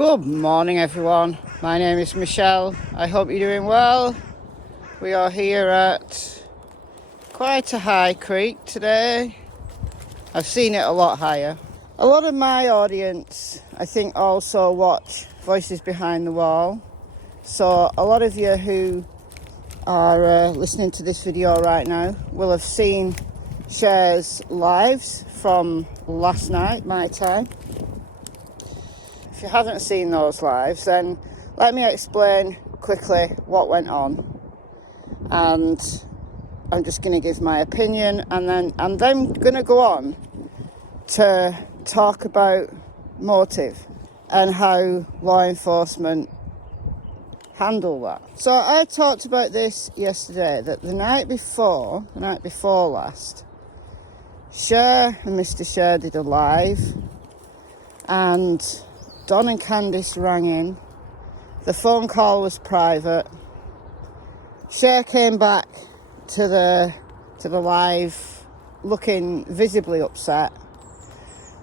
Good morning everyone, my name is Michelle. I hope you're doing well. We are here at quite a high creek today. I've seen it a lot higher. A lot of my audience I think also watch Voices Behind the Wall. So a lot of you who are listening to this video right now will have seen Cher's lives from last night, my time. If you haven't seen those lives, then let me explain quickly what went on. And I'm just going to give my opinion, and then I'm going to go on to talk about motive and how law enforcement handle that. So I talked about this yesterday, that the night before last, Cher and Mr. Cher did a live, and Don and Candus rang in. The phone call was private. Cher came back to the live looking visibly upset.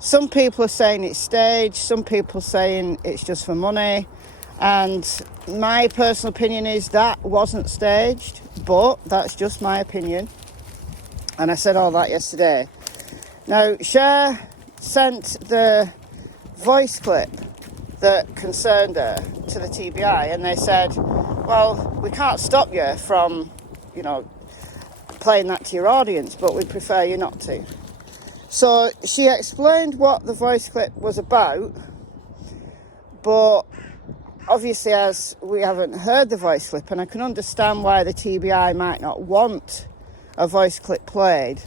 Some people are saying it's staged, some people are saying it's just for money, and my personal opinion is that wasn't staged, but that's just my opinion, and I said all that yesterday. Now, Cher sent the voice clip that concerned her to the TBI, and they said, well, we can't stop you from, playing that to your audience, but we prefer you not to. So she explained what the voice clip was about, but obviously as we haven't heard the voice clip, and I can understand why the TBI might not want a voice clip played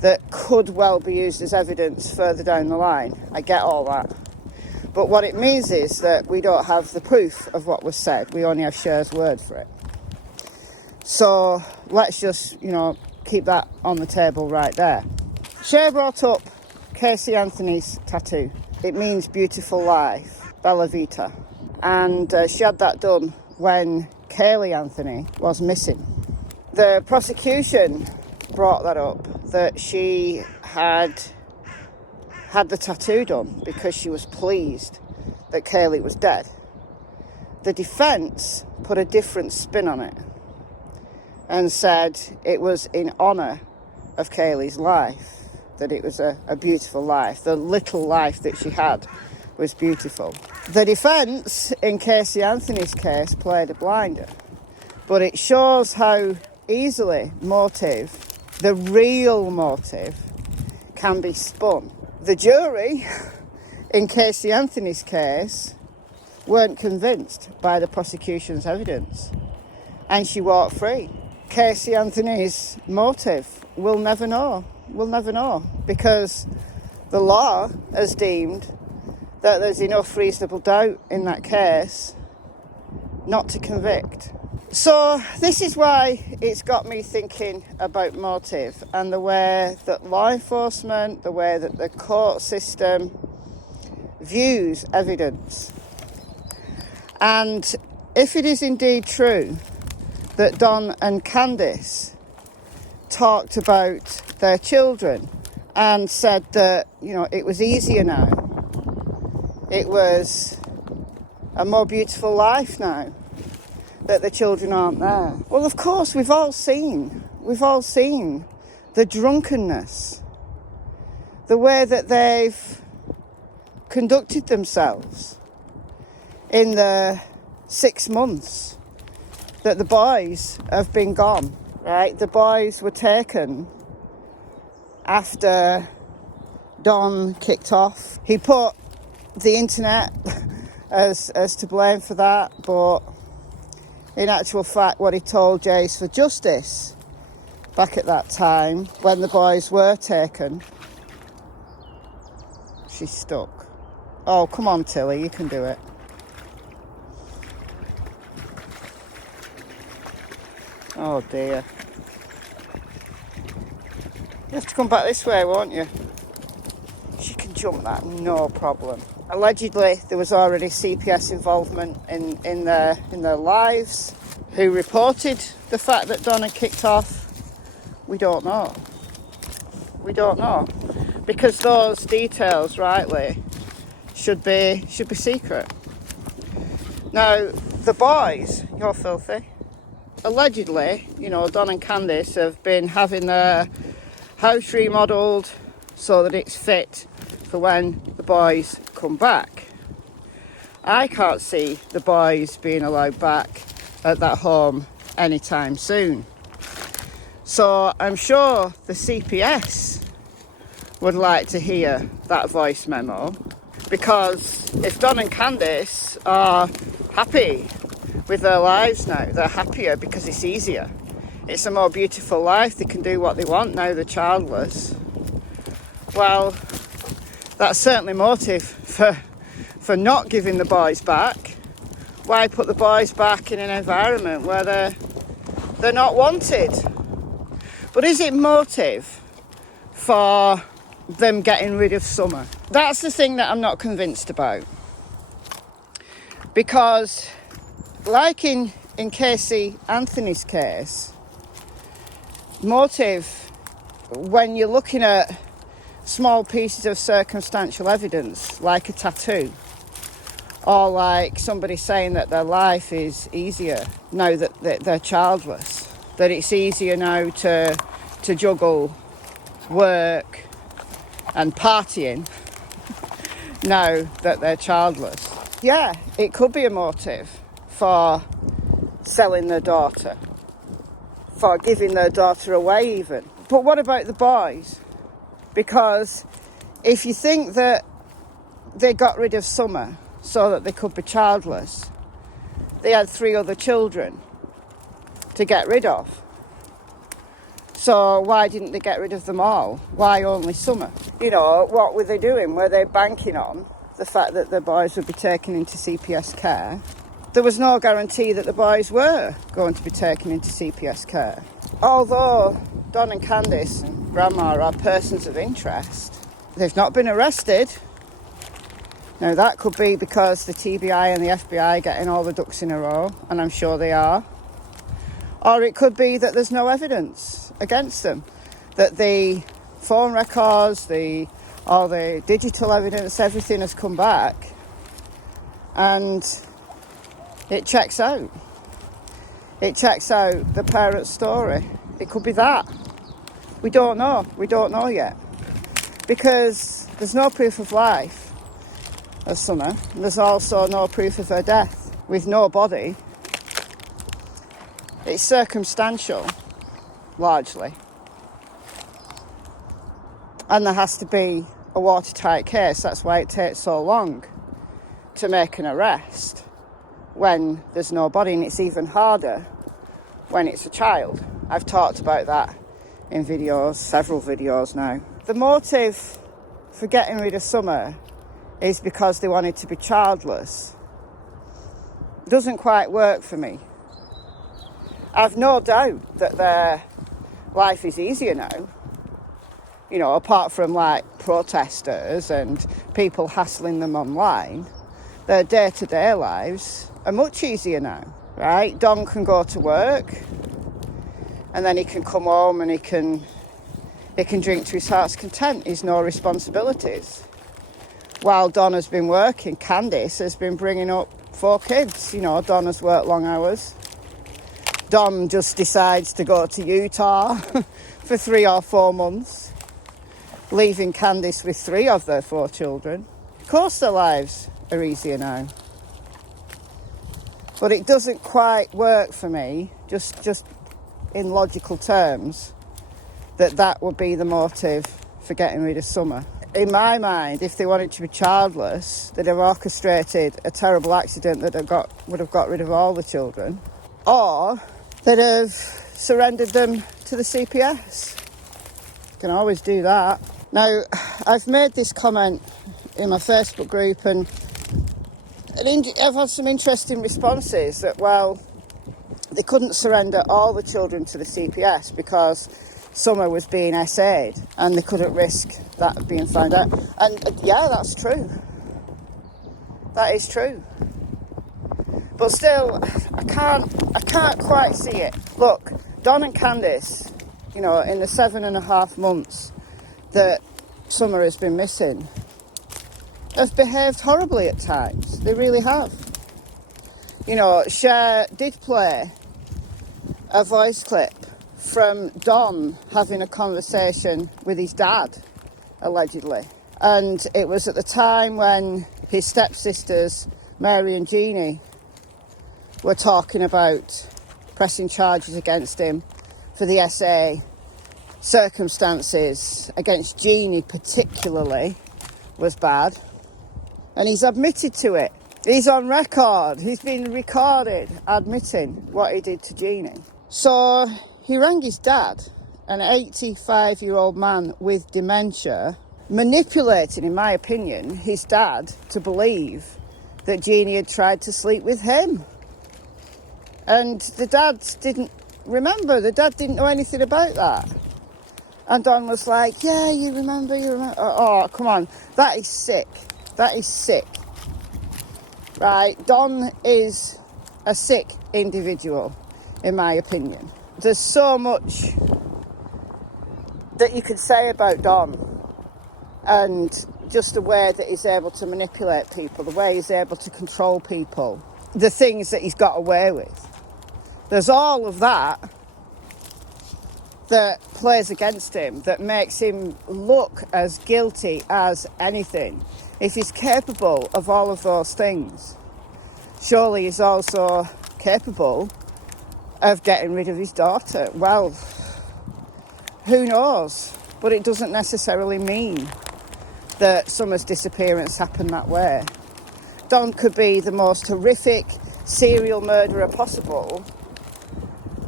that could well be used as evidence further down the line. I get all that. But what it means is that we don't have the proof of what was said. We only have Cher's word for it. So let's just, keep that on the table right there. Cher brought up Cassie Anthony's tattoo. It means beautiful life, Bella Vita. And she had that done when Kaylee Anthony was missing. The prosecution brought that up, that she had the tattoo done because she was pleased that Kaylee was dead. The defence put a different spin on it and said it was in honour of Kaylee's life, that it was a beautiful life. The little life that she had was beautiful. The defence, in Cassie Anthony's case, played a blinder, but it shows how easily motive, the real motive, can be spun. The jury, in Cassie Anthony's case, weren't convinced by the prosecution's evidence, and she walked free. Cassie Anthony's motive, we'll never know, because the law has deemed that there's enough reasonable doubt in that case not to convict. So this is why it's got me thinking about motive and the way that law enforcement, the way that the court system views evidence. And if it is indeed true that Don and Candus talked about their children and said that, it was easier now, it was a more beautiful life now, that the children aren't there. Well, of course, we've all seen the drunkenness, the way that they've conducted themselves in the 6 months that the boys have been gone, right? The boys were taken after Don kicked off. He put the internet as to blame for that, but in actual fact, what he told Jace for justice back at that time, when the boys were taken, she's stuck. Oh, come on, Tilly, you can do it. Oh, dear. You have to come back this way, won't you? She can jump that, no problem. Allegedly, there was already CPS involvement in their lives. Who reported the fact that Donna kicked off? We don't know. Because those details, rightly, should be secret. Now, the boys, you're filthy. Allegedly, you know, Don and Candus have been having their house remodelled so that it's fit for when the boys come back. I can't see the boys being allowed back at that home anytime soon. So I'm sure the CPS would like to hear that voice memo, because if Don and Candus are happy with their lives now, they're happier because it's easier. It's a more beautiful life. They can do what they want now they're childless. Well, that's certainly motive for not giving the boys back. Why put the boys back in an environment where they're not wanted? But is it motive for them getting rid of Summer? That's the thing that I'm not convinced about. Because, like in Casey Anthony's case, motive, when you're looking at small pieces of circumstantial evidence, like a tattoo, or like somebody saying that their life is easier now that they're childless, that it's easier now to juggle work and partying now that they're childless. Yeah, it could be a motive for selling their daughter, for giving their daughter away even. But what about the boys? Because if you think that they got rid of Summer so that they could be childless, they had 3 other children to get rid of. So why didn't they get rid of them all? Why only Summer? You know, what were they doing? Were they banking on the fact that the boys would be taken into CPS care? There was no guarantee that the boys were going to be taken into CPS care. Although Don and Candus and Grandma are persons of interest, they've not been arrested. Now that could be because the TBI and the FBI are getting all the ducks in a row, and I'm sure they are. Or it could be that there's no evidence against them, that the phone records, all the digital evidence, everything has come back and it checks out. It checks out the parents' story. It could be that. We don't know. We don't know yet. Because there's no proof of life of Summer. And there's also no proof of her death with no body. It's circumstantial, largely. And there has to be a watertight case. That's why it takes so long to make an arrest when there's no body. And it's even harder when it's a child. I've talked about that in videos, several videos now. The motive for getting rid of Summer is because they wanted to be childless. It doesn't quite work for me. I've no doubt that their life is easier now. You know, apart from like protesters and people hassling them online, their day-to-day lives are much easier now, right? Don can go to work and then he can come home and he can drink to his heart's content. He's no responsibilities. While Don has been working, Candus has been bringing up 4 kids. You know, Don has worked long hours. Don just decides to go to Utah for 3 or 4 months, leaving Candus with 3 of their 4 children. Of course their lives are easier now. But it doesn't quite work for me, just in logical terms, that would be the motive for getting rid of Summer. In my mind, if they wanted to be childless, they'd have orchestrated a terrible accident that would have got rid of all the children. Or they'd have surrendered them to the CPS. You can always do that. Now, I've made this comment in my Facebook group and I've had some interesting responses that, well, they couldn't surrender all the children to the CPS because Summer was being SA'd and they couldn't risk that being found out. And yeah, that's true. That is true. But still, I can't quite see it. Look, Don and Candus, you know, in the 7.5 months that Summer has been missing, have behaved horribly at times. They really have. You know, Cher did play a voice clip from Don having a conversation with his dad, allegedly. And it was at the time when his stepsisters, Mary and Jeannie, were talking about pressing charges against him for the SA. Circumstances against Jeannie particularly was bad. And he's admitted to it. He's on record. He's been recorded admitting what he did to Jeannie. So he rang his dad, an 85-year-old man with dementia, manipulating, in my opinion, his dad to believe that Jeannie had tried to sleep with him. And the dad didn't remember. The dad didn't know anything about that. And Don was like, yeah, you remember. Oh, come on. That is sick. That is sick. Right, Don is a sick individual, in my opinion. There's so much that you could say about Don, and just the way that he's able to manipulate people, the way he's able to control people, the things that he's got away with. There's all of that that plays against him, that makes him look as guilty as anything. If he's capable of all of those things, surely he's also capable of getting rid of his daughter. Well, who knows? But it doesn't necessarily mean that Summer's disappearance happened that way. Don could be the most horrific serial murderer possible,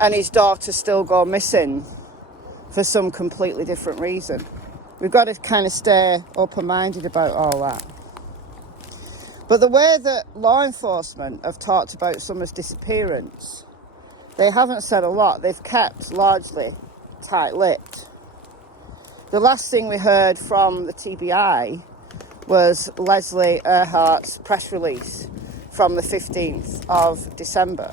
and his daughter still go missing for some completely different reason. We've got to kind of stay open-minded about all that. But the way that law enforcement have talked about Summer's disappearance, they haven't said a lot. They've kept largely tight-lipped. The last thing we heard from the TBI was Leslie Earhart's press release from the 15th of December,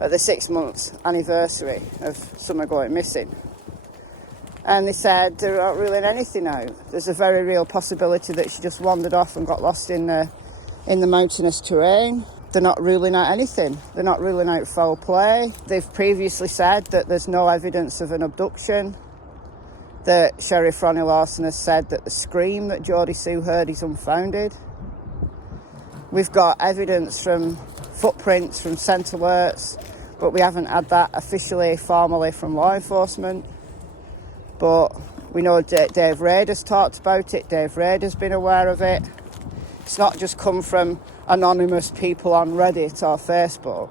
at the 6-month anniversary of Summer going missing. And they said they're not ruling anything out. There's a very real possibility that she just wandered off and got lost in the mountainous terrain. They're not ruling out anything. They're not ruling out foul play. They've previously said that there's no evidence of an abduction, that Sheriff Ronnie Lawson has said that the scream that Jodie Sue heard is unfounded. We've got evidence from footprints, from scent alerts, but we haven't had that officially, formally from law enforcement. But we know Dave Rader's talked about it. Dave Rader's been aware of it. It's not just come from anonymous people on Reddit or Facebook.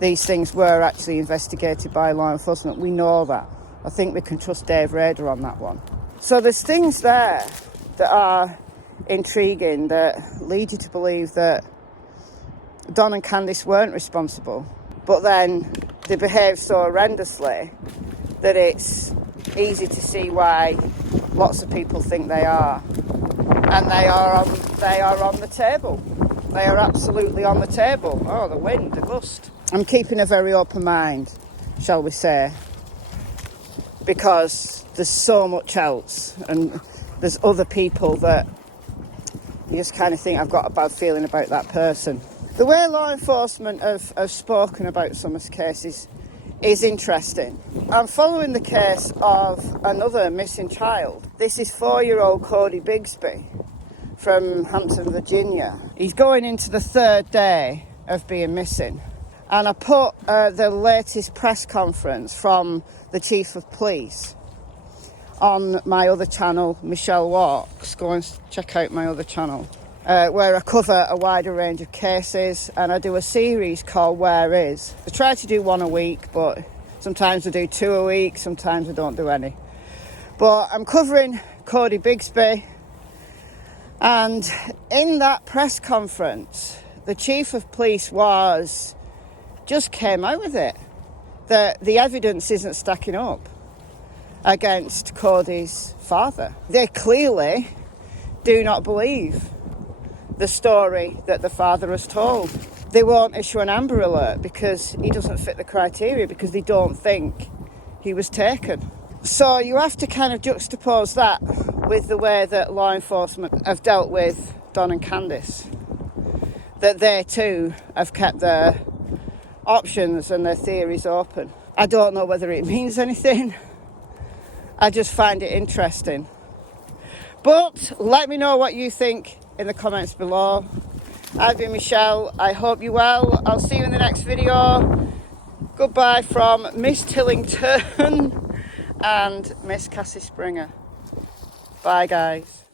These things were actually investigated by law enforcement. We know that. I think we can trust Dave Rader on that one. So there's things there that are intriguing, that lead you to believe that Don and Candus weren't responsible. But then they behaved so horrendously that it's easy to see why lots of people think they are. And they are on the table. They are absolutely on the table. Oh, the wind, the gust. I'm keeping a very open mind, shall we say, because there's so much else, and there's other people that you just kind of think, I've got a bad feeling about that person. The way law enforcement have spoken about Summer's cases is interesting. I'm following the case of another missing child. This is 4-year-old Cody Bigsby from Hampton, Virginia. He's going into the 3rd day of being missing. And I put the latest press conference from the Chief of Police on my other channel, Michelle Walks. Go and check out my other channel, where I cover a wider range of cases, and I do a series called Where Is. I try to do one a week, but sometimes I do 2 a week, sometimes I don't do any. But I'm covering Cody Bigsby, and in that press conference, the Chief of Police just came out with it, that the evidence isn't stacking up against Cody's father. They clearly do not believe the story that the father has told. They won't issue an Amber Alert because he doesn't fit the criteria, because they don't think he was taken. So you have to kind of juxtapose that with the way that law enforcement have dealt with Don and Candus. that they too have kept their options and their theories open. I don't know whether it means anything. I just find it interesting. But let me know what you think in the comments below. I've been Michelle. I hope you're well. I'll see you in the next video. Goodbye from Miss Tillington and Miss Cassie Springer. Bye, guys.